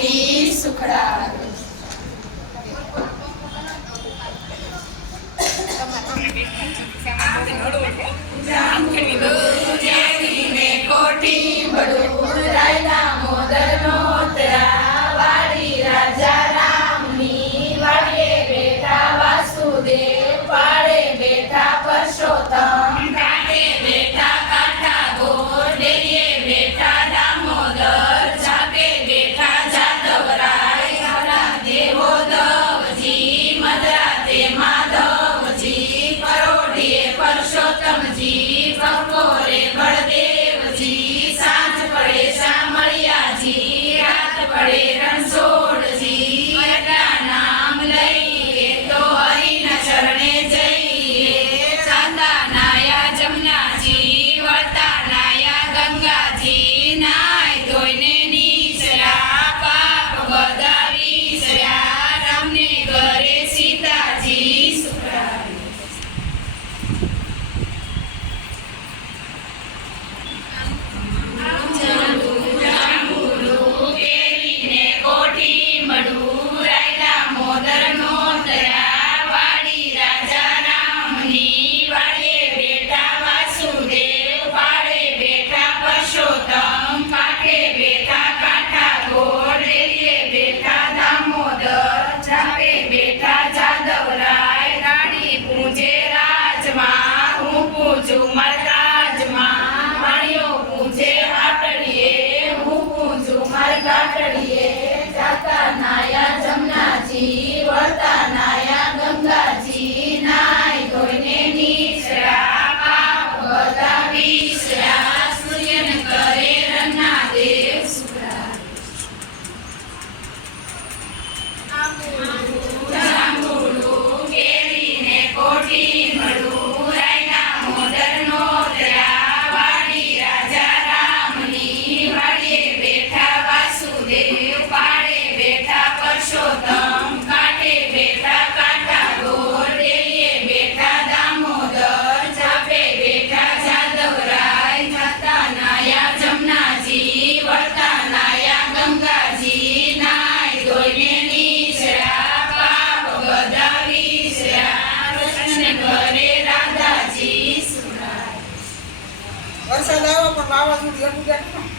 આપી સુખડા કોઠી બડું રાયના મોદર નો વાડી રાજા રામની વાડીએ બેઠા વાસુદેવ પાડે બેઠા પરસોત્તમ કાંઠે બેઠા કાંઠા ગોર ડેરીએ બેઠા દામોદર ચાપે બેઠા જાદવરાય હરા દેવો દવજી મદરાતે માધવજી પરોઢીએ પરસોત્તમજી બપોરે બળદેવજી સાંજ પડે શામળિયાજી રાત પડે રણછોડજી એટલા નામ લઈએ તો હરિના ચરણે જઈએ ચાંદા નાયા જમનાજી વળતા નાયા ગંગાજી નાય ધોઈને નીચરા પાપ બધા વિસર્યા રામને ઘરે સીતાજી સુખરાય કોઠી મળું રાયલા મોદર નો વાડી રાજા રામની વાડીએ બેઠા વાસુદેવ પાડે બેઠા પરસોત્તમ કાંઠે બેઠા કાંઠા ગોર ડેરીએ બેઠા દામોદર ચાપે બેઠા જાદવરાય રાણી પૂજે રાજમાં હું પૂજું મરકાજમાં વાણીઓ પૂજે હાટડીએ હું પૂજું મરકાટડીએ જાતા નાયા જમનાજી વળતા નાયા ગંગાજી નાય ધોઈને નીચરા પાપ બધા વિસર્યા સૂર્યને કરે રંગના દેવ સુખરા જાંબુડું કેરીને કોઠી મળું રાયના મોદર નો વાડી રાજા રામની વાડીએ બેઠા વાસુદેવ પાડે બેઠા પરસોત્તમ કાંઠે બેઠા કાંઠા ગોર ડેરીએ બેઠા દામોદર ચાપે બેઠા જાદવરાય જાતા નાયા જમનાજી વળતા નાયા ગંગાજી નાય ધોઈને નીચરા પાપ બધા વિસર્યા કૃષ્ણ ઘરે રાધાજી સુરાય વરસાદ આવ્યો પણ વાવાઝોડું